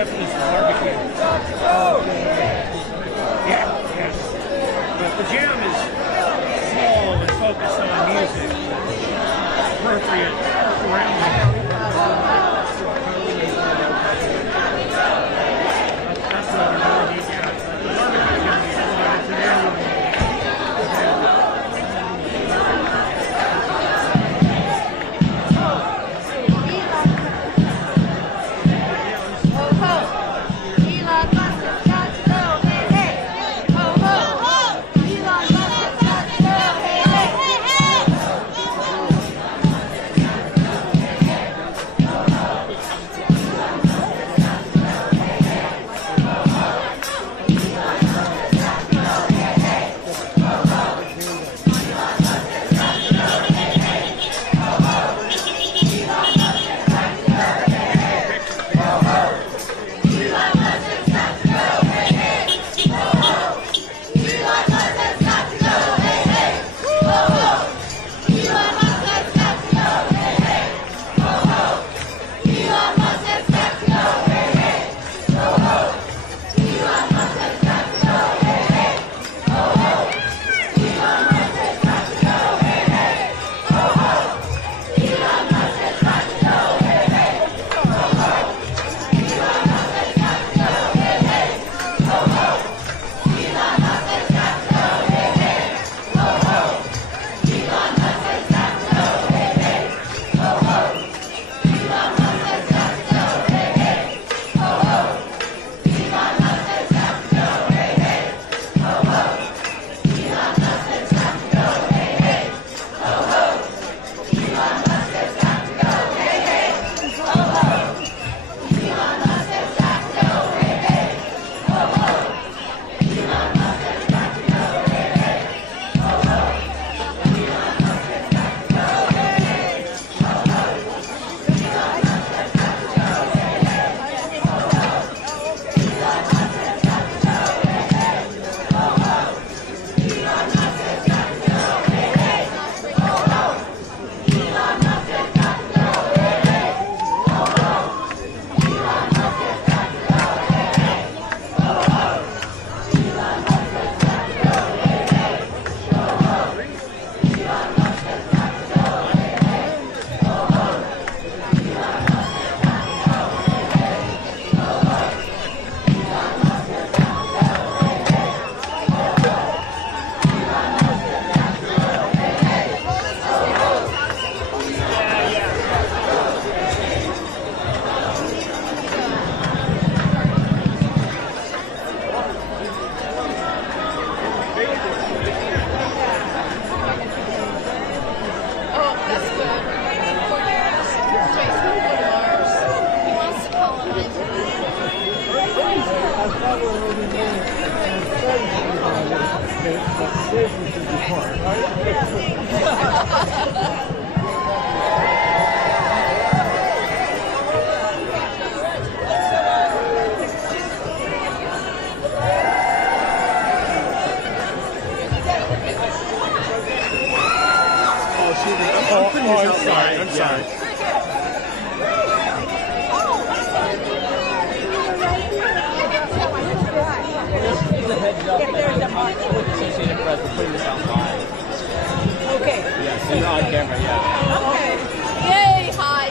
Japanese barbecue. Yeah, yes. But the jam is small and focused on music. Appropriate around that's what we really need. Yeah. The barbecue is going to be fun. It's an annual. I'm sorry. If there's a march with the Associated Press, we're putting this out live. Okay. Yeah, so you're on camera, yeah. Okay. Yay, hi.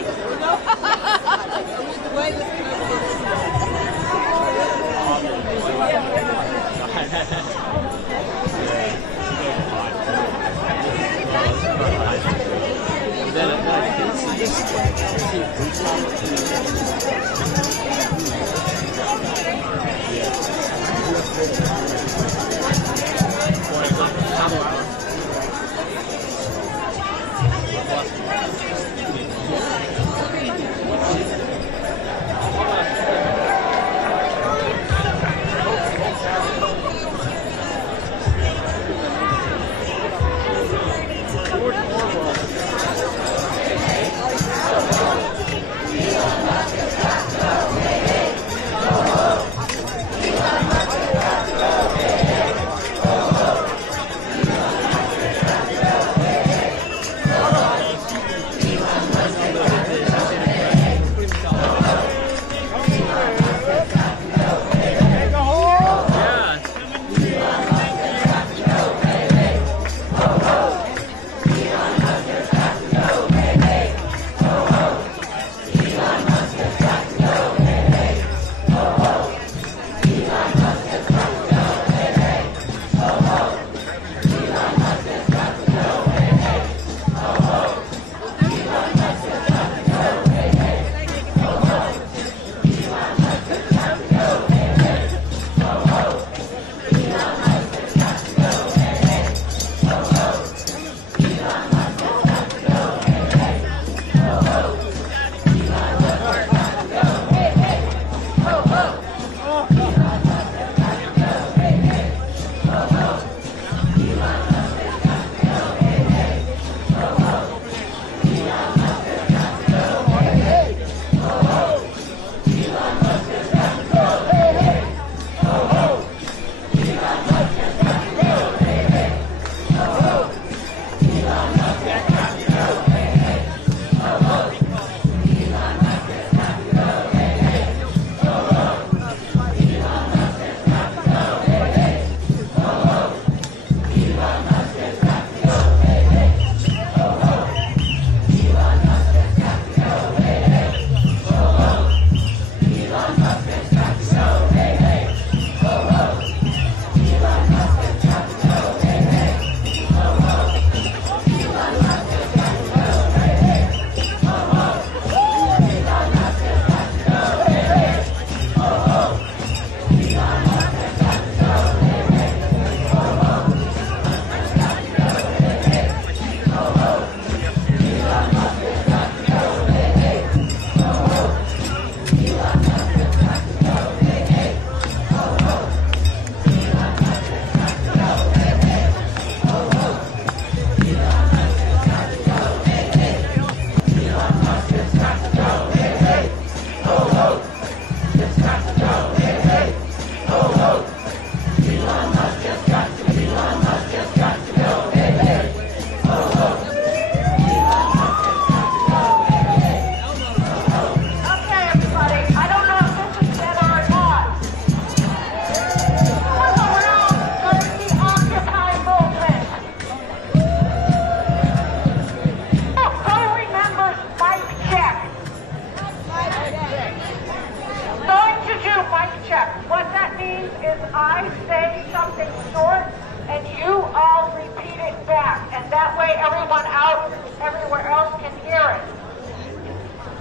something short, and you all repeat it back, and that way everyone out everywhere else can hear it.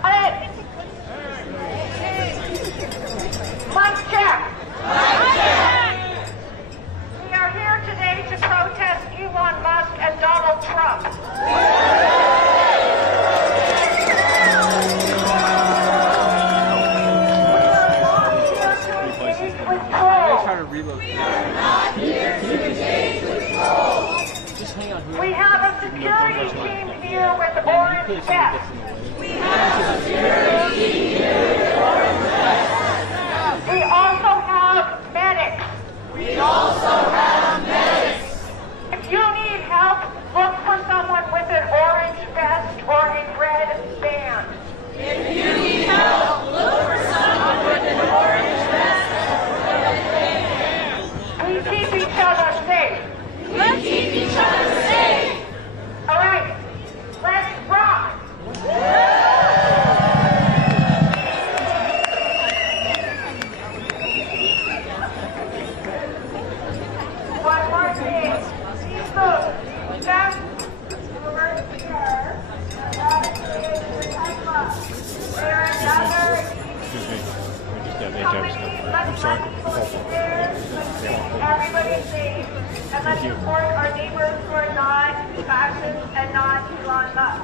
Hey. Mic check. Mic check. We are here today to protest Elon Musk and Donald Trump. We are not here to engage with trolls. Just hang on here. We have a security team here with orange vests. We have a security team here with orange vests. We also have medics. We also have medics. If you need help, look for someone with an orange vest or a red band. If you need help, look for someone with an orange vest. We keep each other safe. We keep each other safe. All right, let's rock. One more thing. These boots. That's over here. That is the Tesla. They're another I'm sorry. Everybody safe, and let's support our neighbors who are not fascists and not Elon Musk.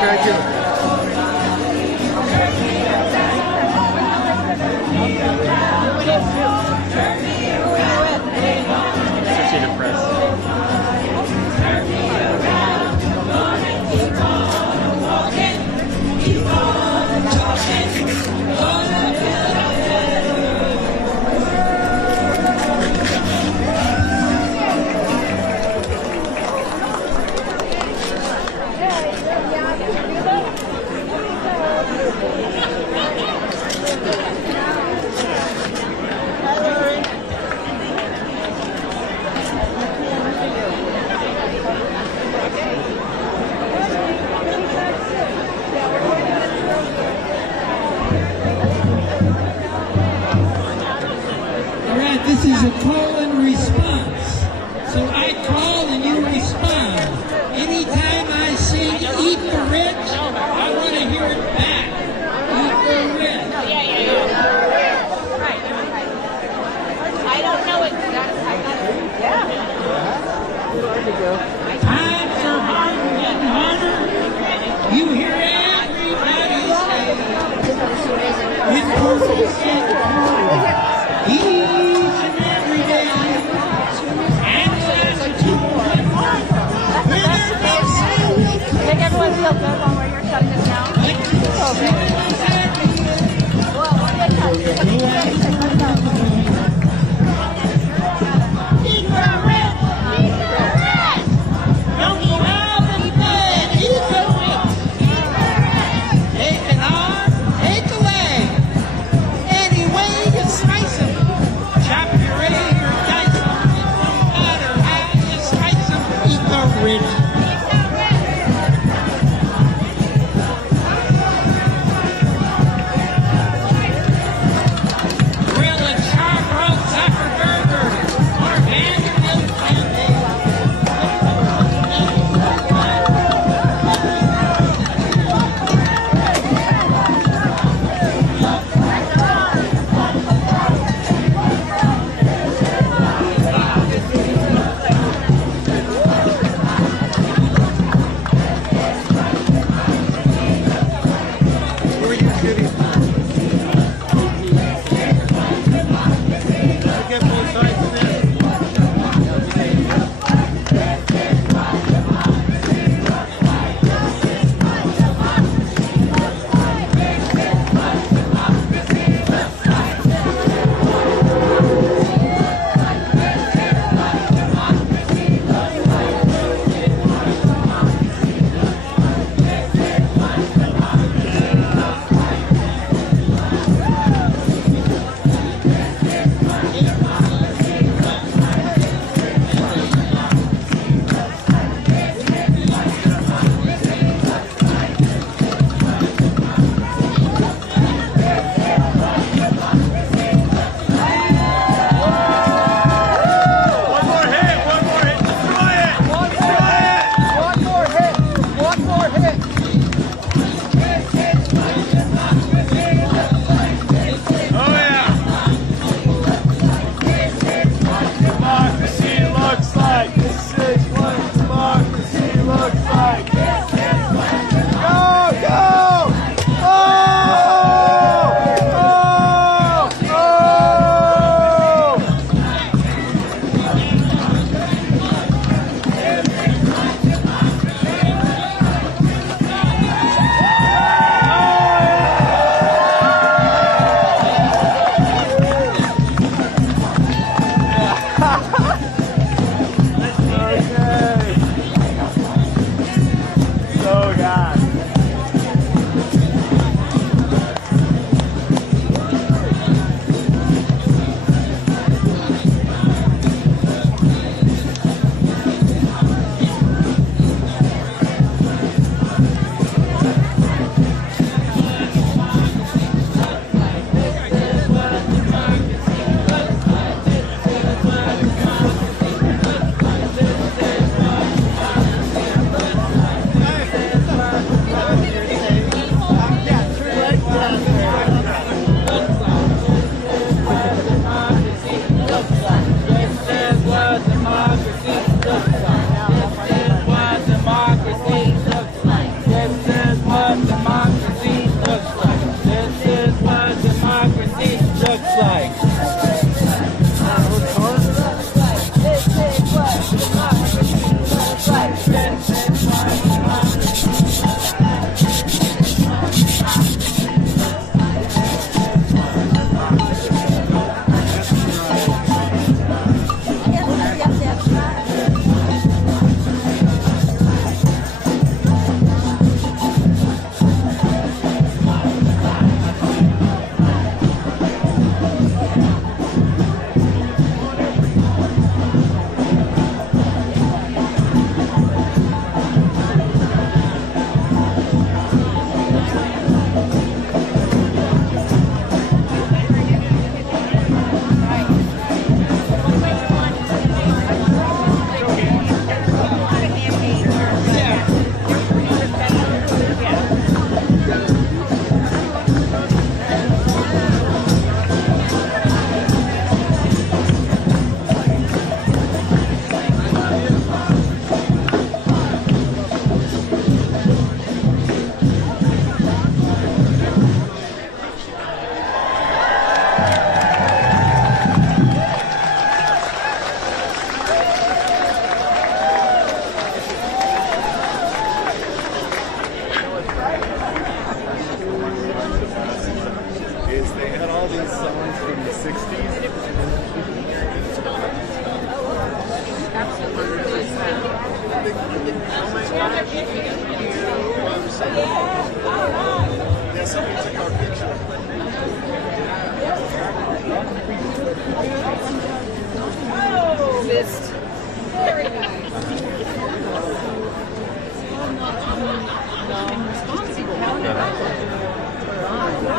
Thank you. Associated Press. This is a call and response. So I call and you respond. Anytime I sing Eat the Rich, I want to hear it back. Eat the Rich. Right. I don't know exactly. Times are harder and harder. You hear everybody say, it's perfect and each and every day. And latitude. Where there no sound will come. Make everyone feel good while we're shutting this down. Well, what do you touch? Let's go. Eat the rich! Eat the rich! Don't eat all the good! Eat the rich! Take an arm, take a leg. Any way you slice them. Chop your egg or dice them. No matter how you slice them, eat the rich.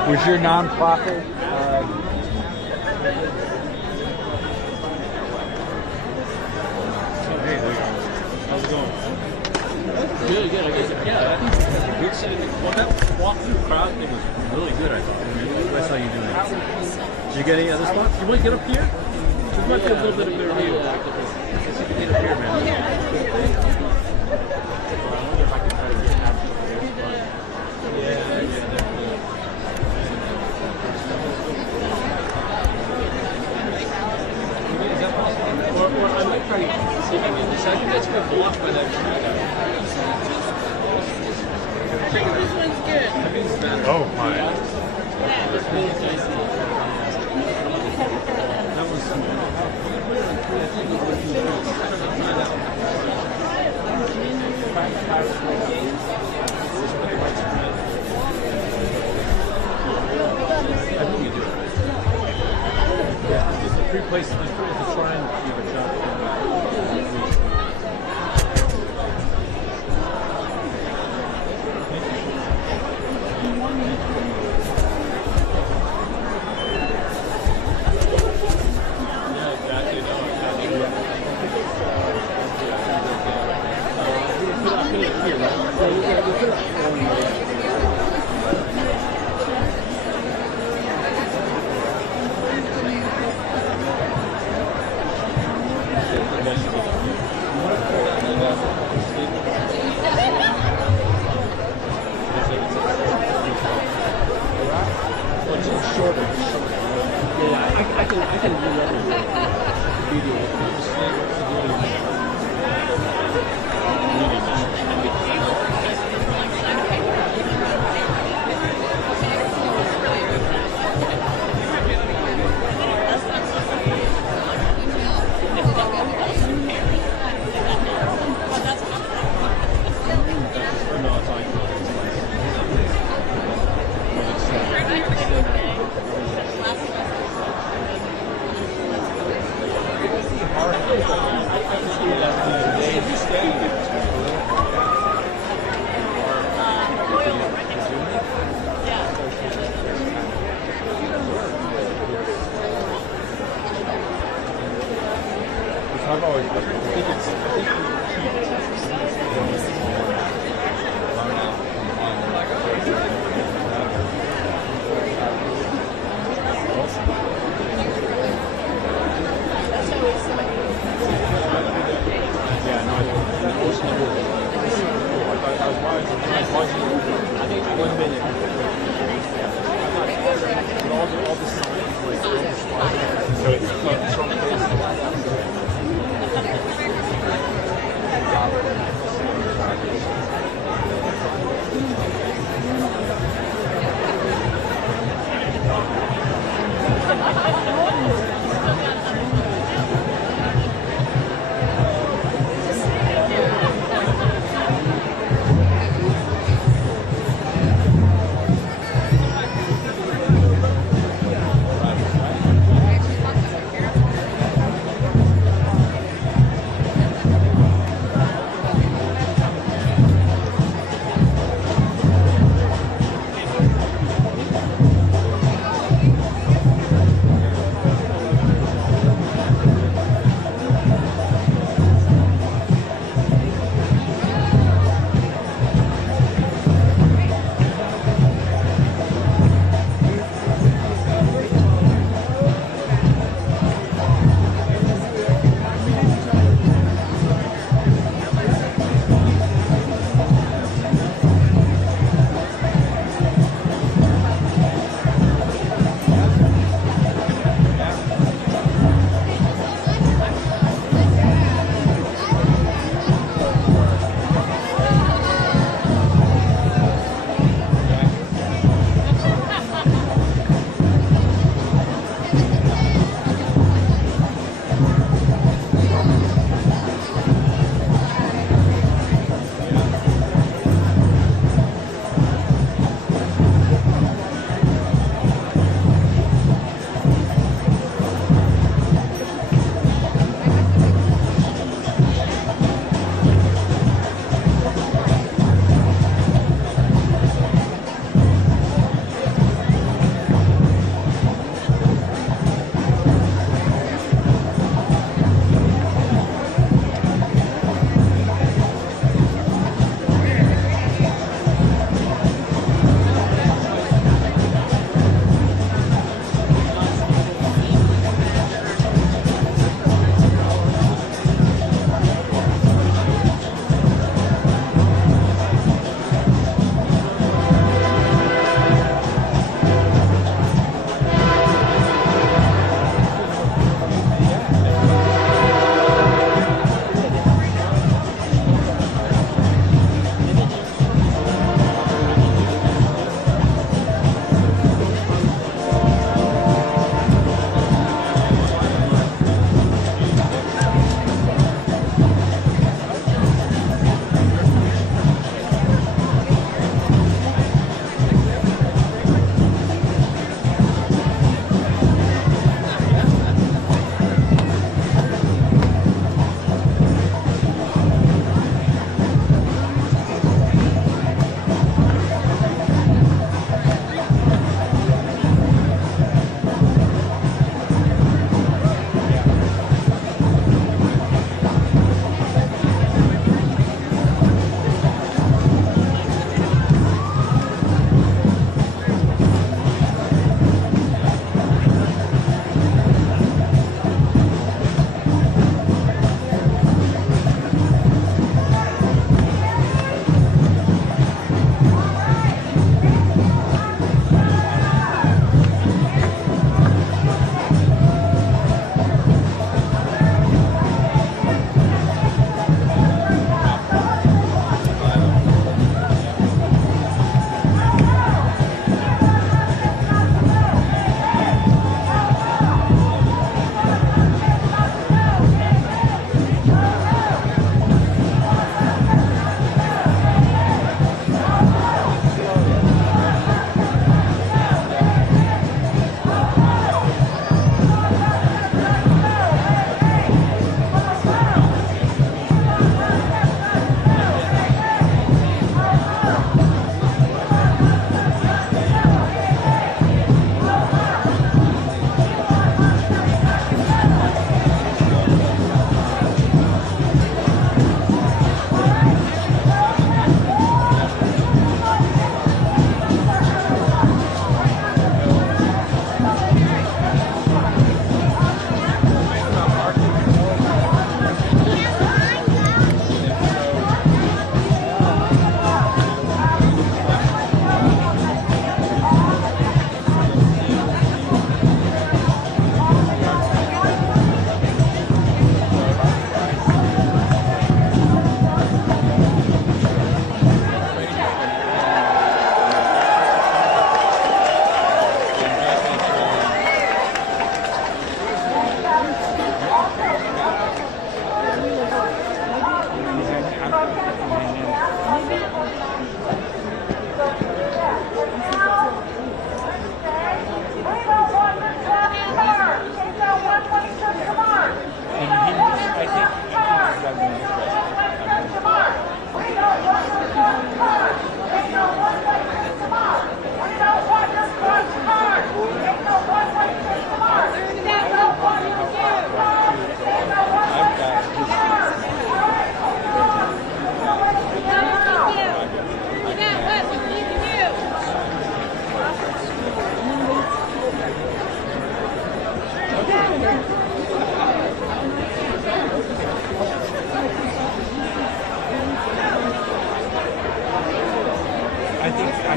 Was your nonprofit? How's it going? Really good. I guess, yeah. Good setting. Well, that walk-through crowd thing was really good, I thought. I saw you doing it. Did you get any other spots? You want to get up here? This might be a little bit of better view. Let's see if you can get up here, man. Or I might try to see if I can decide. I think that's going to block by that tree. This one's good. I think it's better. Oh, my. That was. I think you do it. Yeah, just the three places. Let's try to try and give a shot.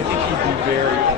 think he'd be very.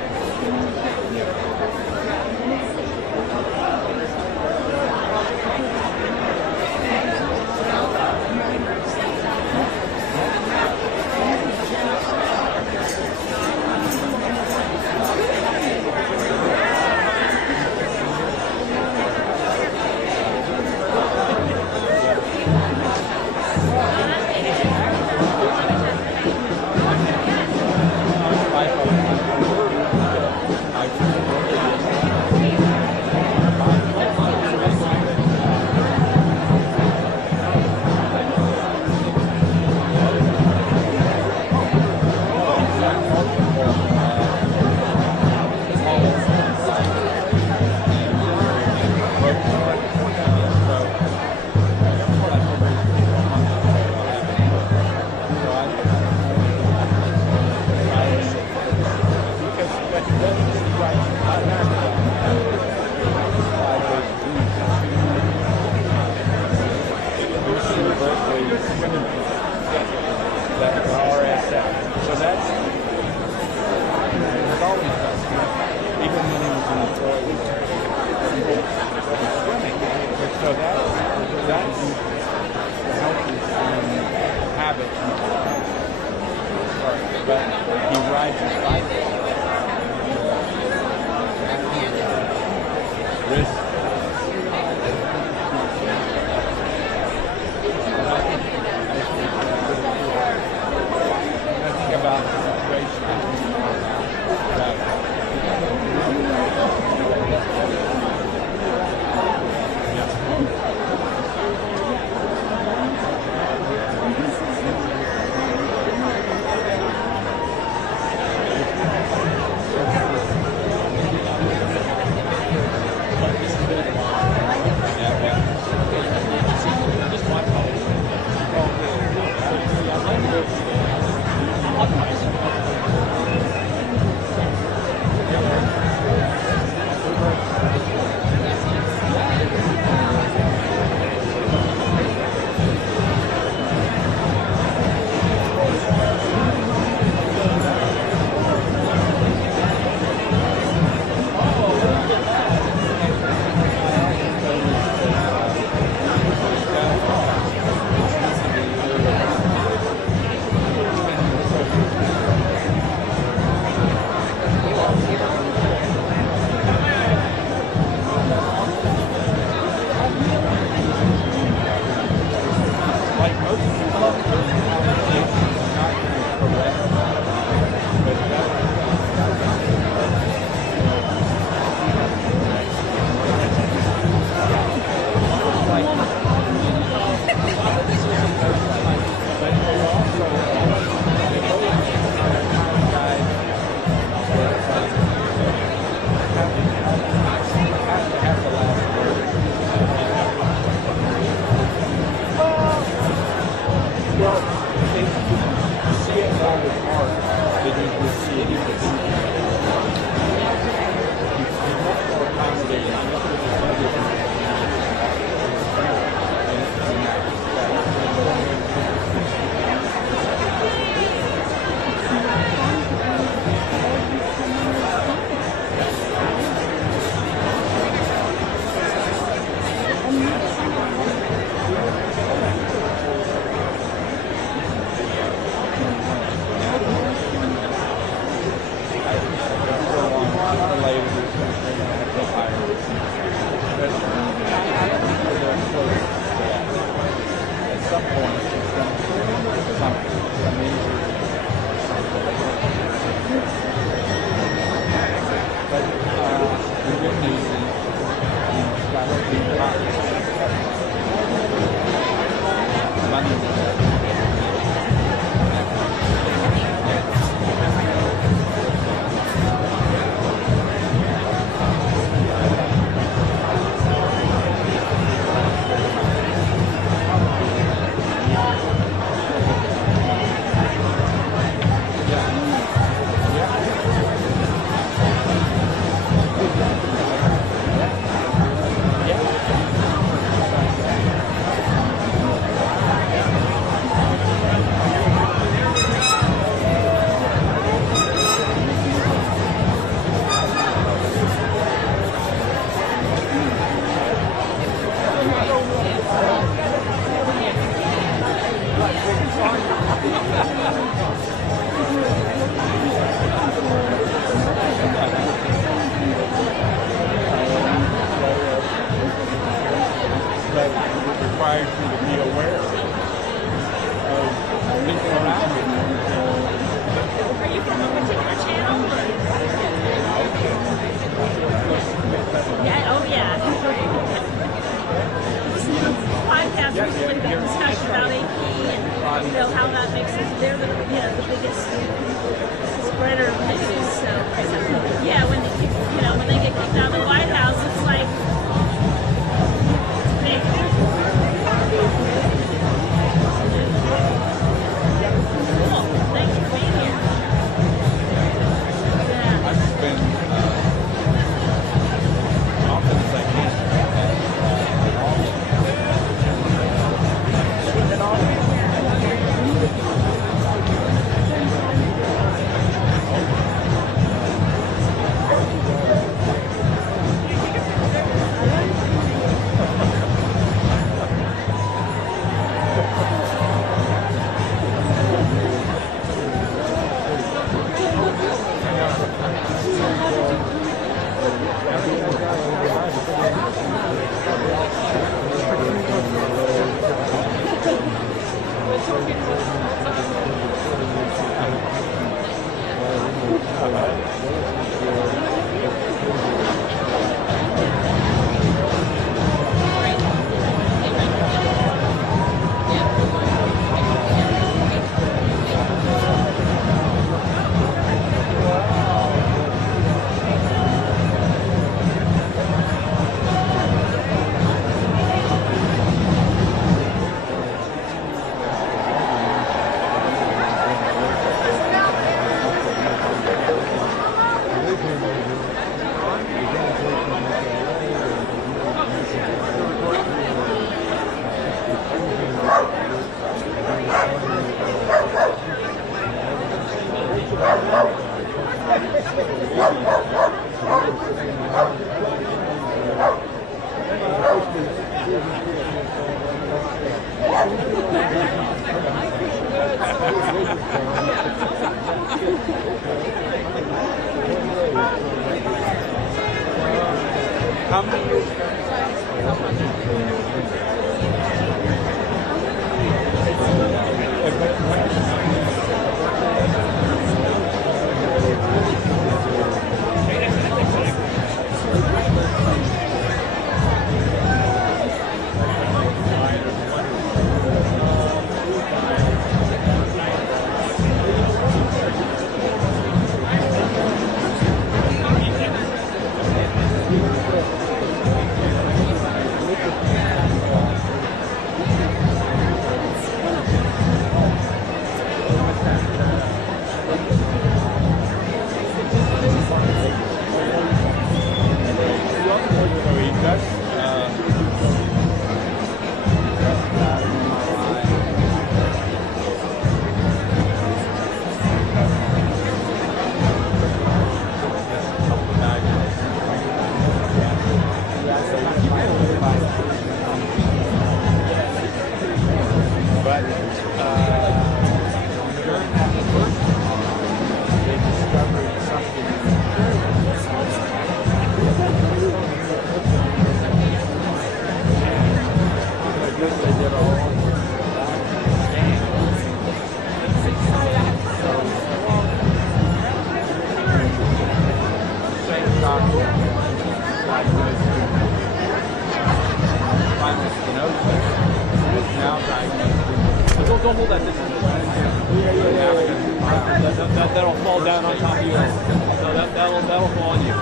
That'll fall down on top of you. So that'll fall on you.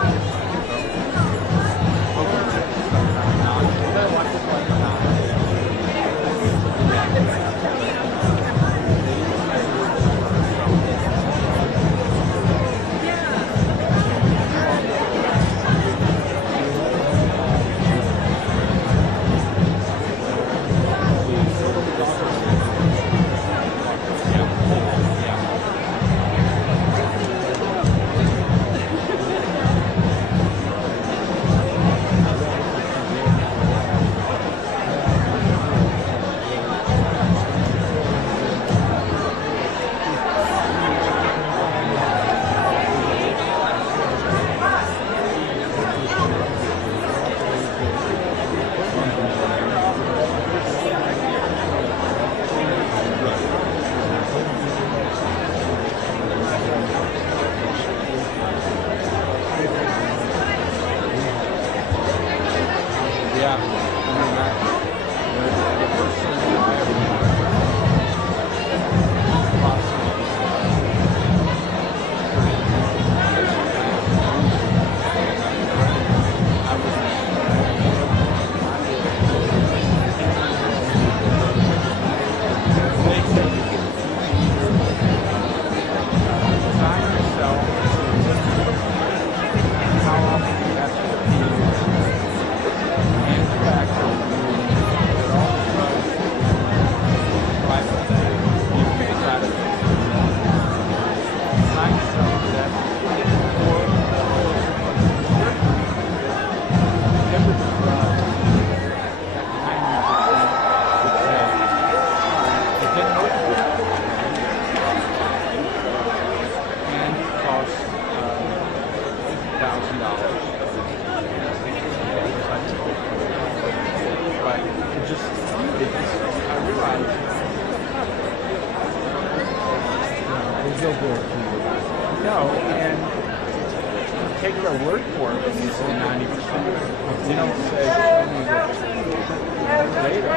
$1,000. take their word for it when you say 90%. You don't say show me the data.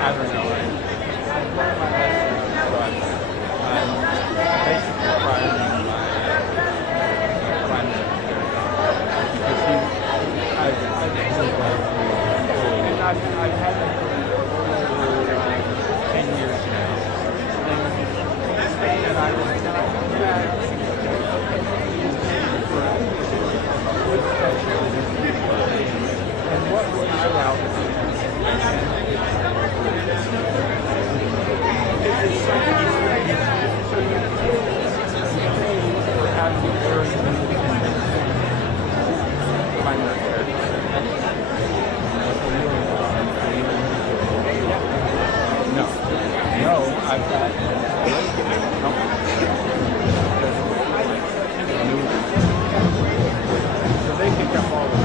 I don't know. I've learned my lesson, but I'm basically firing my primary care because I've had him for over 10 years now, and I was and what was I out? No, I've got so they pick up all the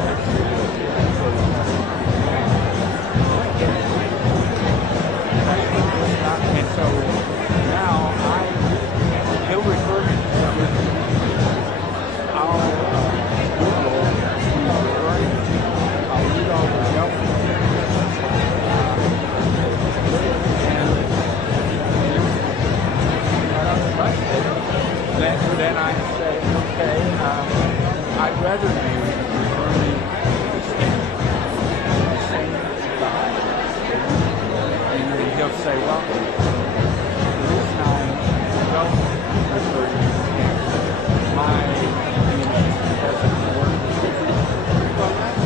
and so now he'll refer me to somebody. I'll Google who's referring to. I'll read all the Yelp and then I say, okay, I'd rather you refer me to the same guy. And he'll say, well, the reason I don't refer you to my doesn't work. Well, that's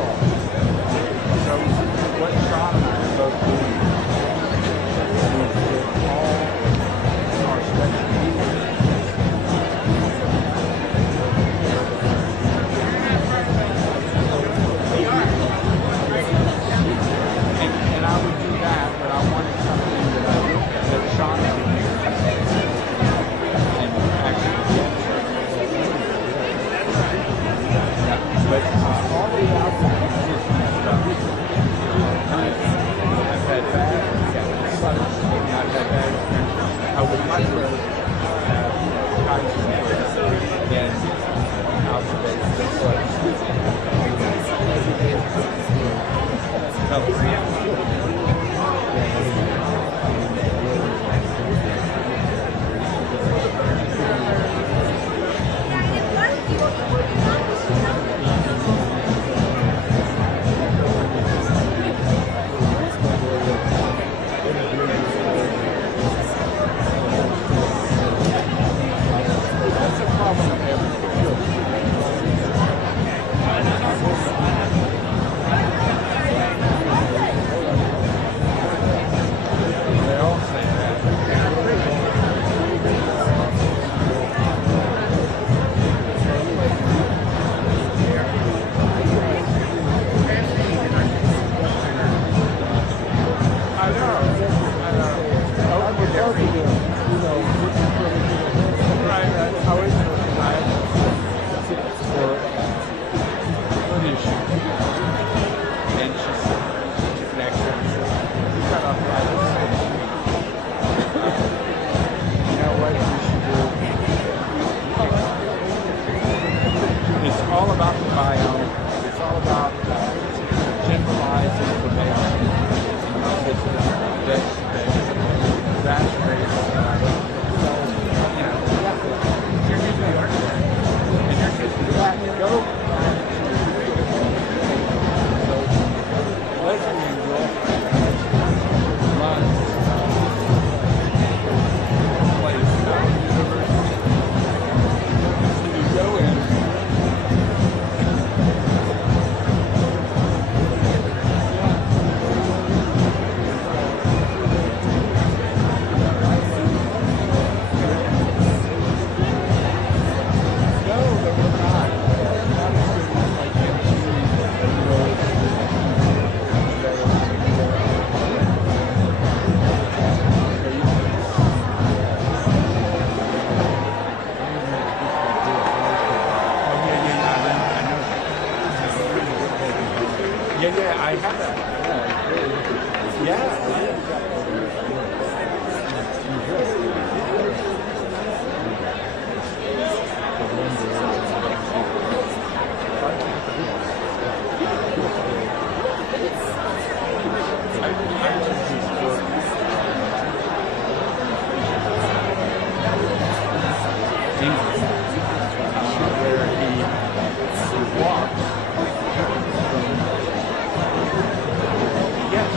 all. So what Sean and I are both doing is with all our special needs I have that. Yeah. Where he walked yes.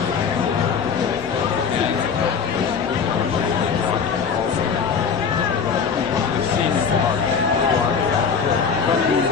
I've seen him walk but he's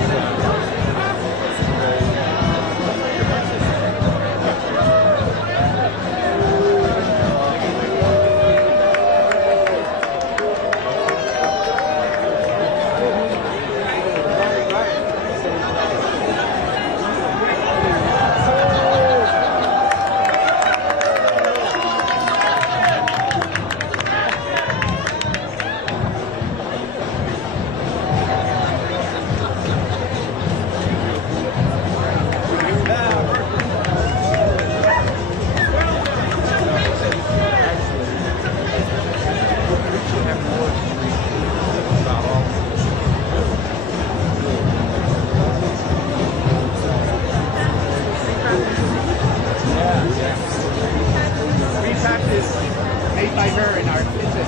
made by her in our kitchen.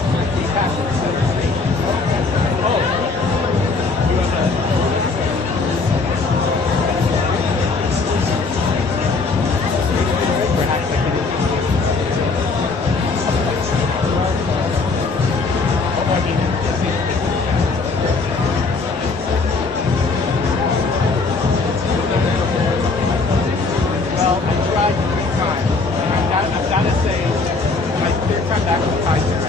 Oh. You have perhaps I can well, I tried 3 times. I've got to say, my third time back was Kaiser.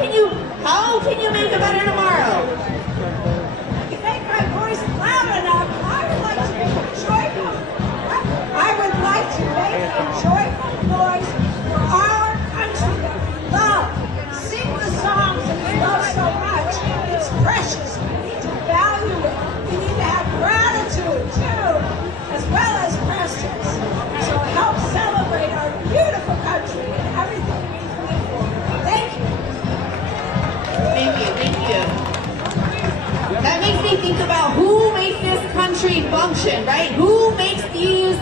can you make a better tomorrow? To make my voice loud enough, I would like to make a joyful. I would like to make a joyful noise for our country that we love. Sing the songs that we love so much. It's precious. We need to value it. We need to have gratitude too, as well as precious. So help celebrate our beautiful country and everything we live for. Thank you. Thank you, thank you. That makes me think about who makes this country function, right? Who makes these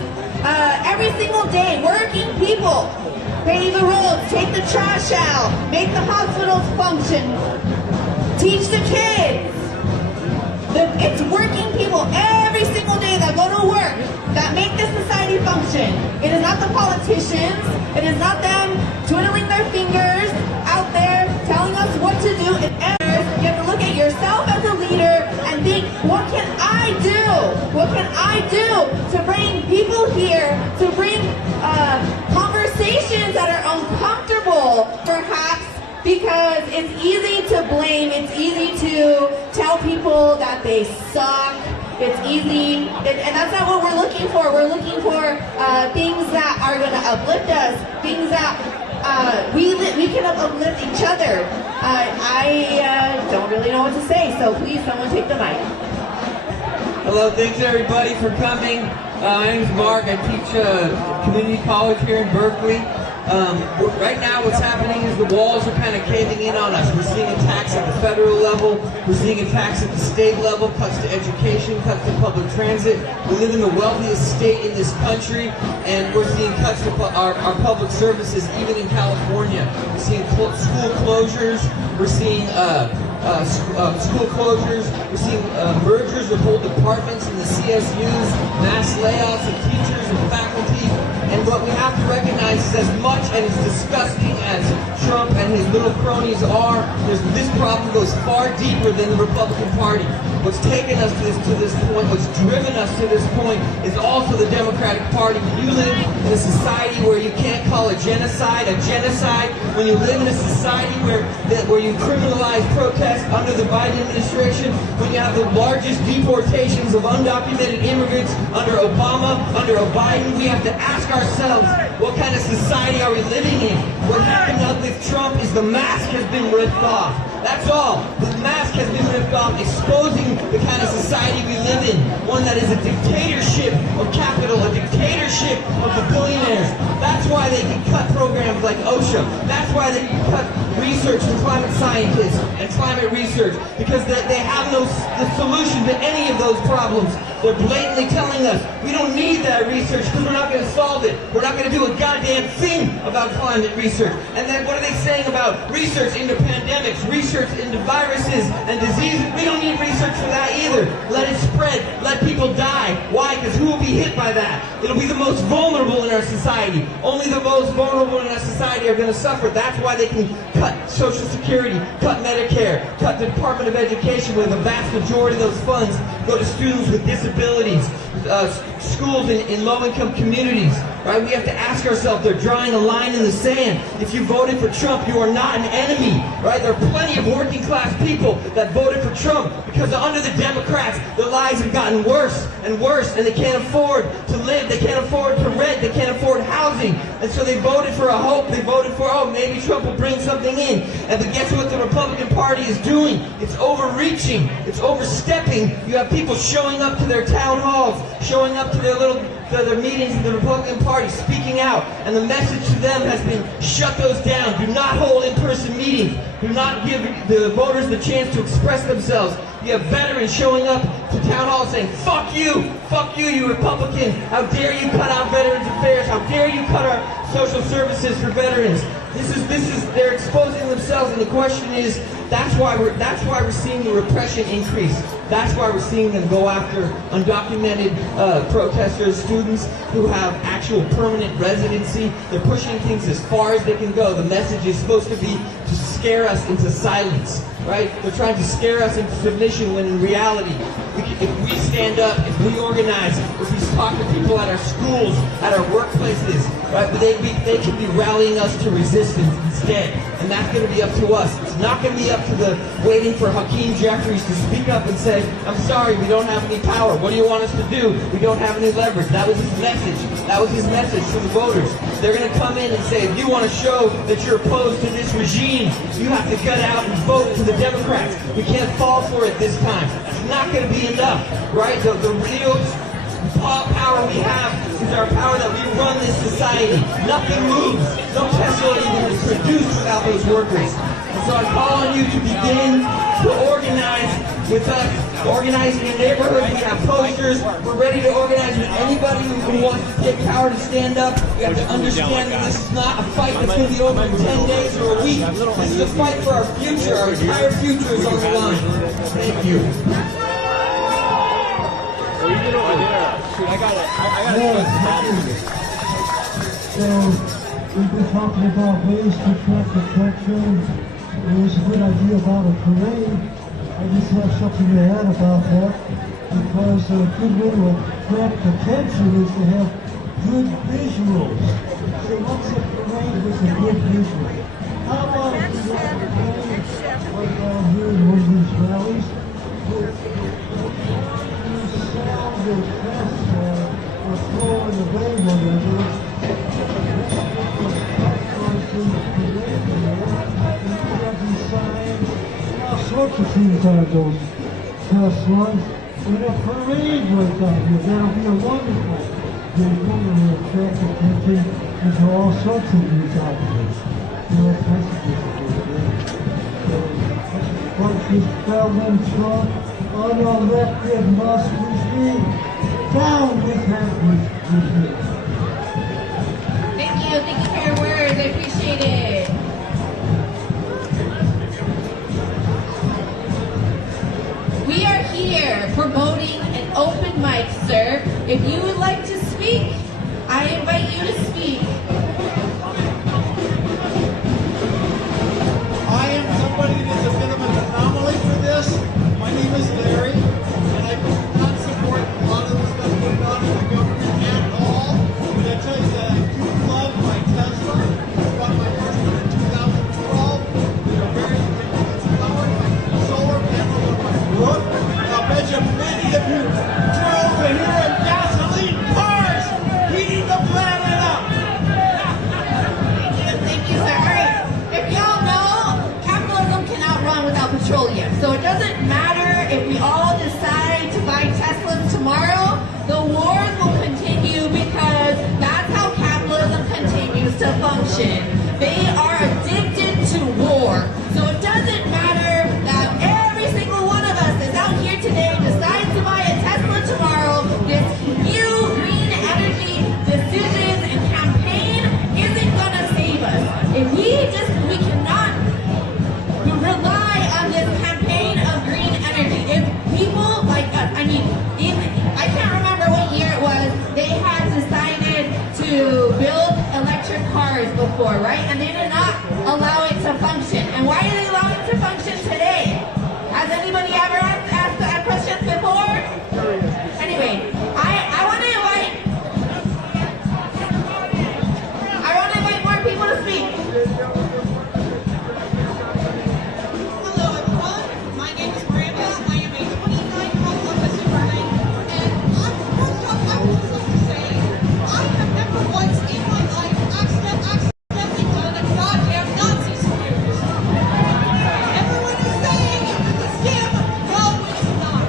every single day? Working people. Pave the roads, take the trash out, make the hospitals function, teach the kids. It's working people every single day that go to work that make this society function. It is not the politicians. It is not them twiddling their fingers out there telling us what to do. You have to look at yourself as a leader and think, what can I do? What can I do to bring people here, to bring conversations that are uncomfortable, perhaps, because it's easy to blame, it's easy to tell people that they suck, it's easy, and that's not what we're looking for. We're looking for things that are going to uplift us, things that we can uplift each other. I don't really know what to say, so please someone take the mic. Hello, thanks everybody for coming. My name's Mark. I teach community college here in Berkeley. Right now what's happening is the walls are kind of caving in on us. We're seeing attacks at the federal level. We're seeing attacks at the state level, cuts to education, cuts to public transit. We live in the wealthiest state in this country, and we're seeing cuts to our public services, even in California. We're seeing school closures. We're seeing school closures. We're seeing mergers with whole departments in the CSUs, mass layoffs of teachers and faculty. And what we have to recognize is, as much and as disgusting as Trump and his little cronies are, this problem goes far deeper than the Republican Party. What's taken us to this point, what's driven us to this point, is also the Democratic Party. When you live in a society where you can't call a genocide, when you live in a society where you criminalize protests under the Biden administration, when you have the largest deportations of undocumented immigrants under Obama, under Biden, we have to ask ourselves, what kind of society are we living in? What happened with Trump is the mask has been ripped off. That's all. The mask has been ripped off, exposing the kind of society we live in. One that is a dictatorship of capital, a dictatorship of the billionaires. That's why they can cut programs like OSHA. That's why they can cut research from climate scientists and climate research, because they have the solution to any of those problems. They're blatantly telling us we don't need that research because we're not going to solve it. We're not going to do a goddamn thing about climate research. And then what are they saying about research into pandemics, research into viruses and diseases? We don't need research for that either. Let it spread. Let people die. Why? Because who will be hit by that? It'll be the most vulnerable in our society. Only the most vulnerable in our society are going to suffer. That's why they can cut Social Security, cut Medicare, cut the Department of Education, where the vast majority of those funds go to students with disabilities, schools in low-income communities. Right? We have to ask ourselves, they're drawing a line in the sand. If you voted for Trump, you are not an enemy. Right? There are plenty of working-class people that voted for Trump because under the Democrats, their lives have gotten worse and worse, and they can't afford to live. They can't afford to rent. They can't afford housing. And so they voted for a hope. They voted for, oh, maybe Trump will bring something in. And but guess what the Republican Party is doing? It's overreaching. It's overstepping. You have people showing up to their town halls, showing up to their meetings in the Republican Party, speaking out, and the message to them has been, shut those down. Do not hold in-person meetings. Do not give the voters the chance to express themselves. You have veterans showing up to town hall saying, fuck you, you Republican. How dare you cut out Veterans Affairs? How dare you cut our social services for veterans? They're exposing themselves, and the question is, that's why we're seeing the repression increase. That's why we're seeing them go after undocumented protesters, students who have actual permanent residency. They're pushing things as far as they can go. The message is supposed to be to scare us into silence, right? They're trying to scare us into submission when in reality, if we stand up, if we organize, if we talk to people at our schools, at our workplaces, right? But they could be rallying us to resistance instead. And that's going to be up to us. It's not going to be up to the waiting for Hakeem Jeffries to speak up and say, I'm sorry, we don't have any power. What do you want us to do? We don't have any leverage. That was his message. That was his message to the voters. They're going to come in and say, if you want to show that you're opposed to this regime, you have to get out and vote for the Democrats. We can't fall for it this time. It's not going to be enough, right? The real power we have is our power that we run this society. Nothing moves. No Tesla even is produced without those workers. And so I call on you to begin to organize with us. Organizing in neighborhoods, we have posters. We're ready to organize with anybody who wants to take power to stand up. We have to understand that this is not a fight that's going to be over in 10 days or a week. This is a fight for our future. Our entire future is on the line. Thank you. Or you get over there. Shoot, I got it. So, we've been talking about ways to track the traction. It was a good idea about a parade. I just have something to add about that, because a good way to attract attention is to have good visuals. So what's a parade with a good visual? How about if we have a parade right down here in one of these rallies? Sound or press or throw in the bay, whatever. All sorts of things are those press ones. And a parade right down here, that'll be a wonderful vehicle and will attract attention into all sorts of these ideas. Messages are good. But this President Trump, unelected Musk regime, down with that regime. Thank you for your words, I appreciate it. We are here promoting an open mic, sir. If you would like to speak, I invite you to speak. I am somebody that's a bit of an anomaly for this. My name is Larry, and I do not support a lot of the stuff going on in the government at all. But I tell you that I do love my Tesla. I bought my first one in 2012. They're very powered by solar panels on my roof. I bet you many of you drove in here in gasoline cars, heating the planet up. Thank you, sir. All right. If y'all know, capitalism cannot run without petroleum. So it doesn't matter if we all decide to buy Teslas tomorrow, the wars will continue because that's how capitalism continues to function. They are addicted to war. So it doesn't matter that every single one of us is out here today, decides to buy a Tesla tomorrow. This new green energy decisions and campaign isn't going to save us. If we cannot rely on this campaign of green energy. If people like us, I can't remember what year it was, they had decided to build electric cars before, right? And they did not allow it to function. And why do they allow it to function today? Has anybody ever asked that question before? Anyway, I want to invite more people to speak. Hello everyone, my name is Miranda. I am a 29-year-old officer running, and first off, I would just like to say, I have never once in my life accidentally done a goddamn Nazi salute. Everyone is saying it was a scam. No, it's not.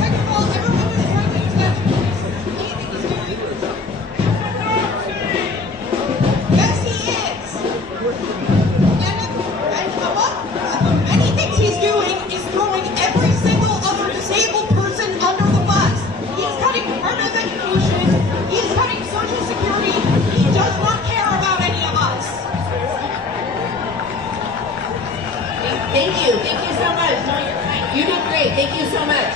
Second of all, everyone is trying to use that to anything he's doing. Yes, he is. And many things he's doing is throwing every single other disabled person under the bus. He's cutting permanent education. He's cutting Social Security. He does not care about any of us. Thank you. Thank you so much. No, you're fine. You did great. Thank you so much.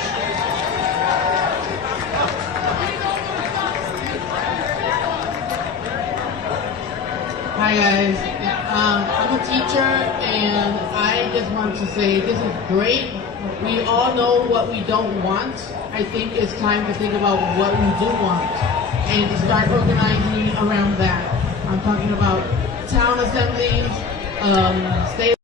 Hi guys, I'm a teacher and I just want to say this is great we all know what we don't want. I think it's time to think about what we do want and to start organizing around that. I'm talking about town assemblies, state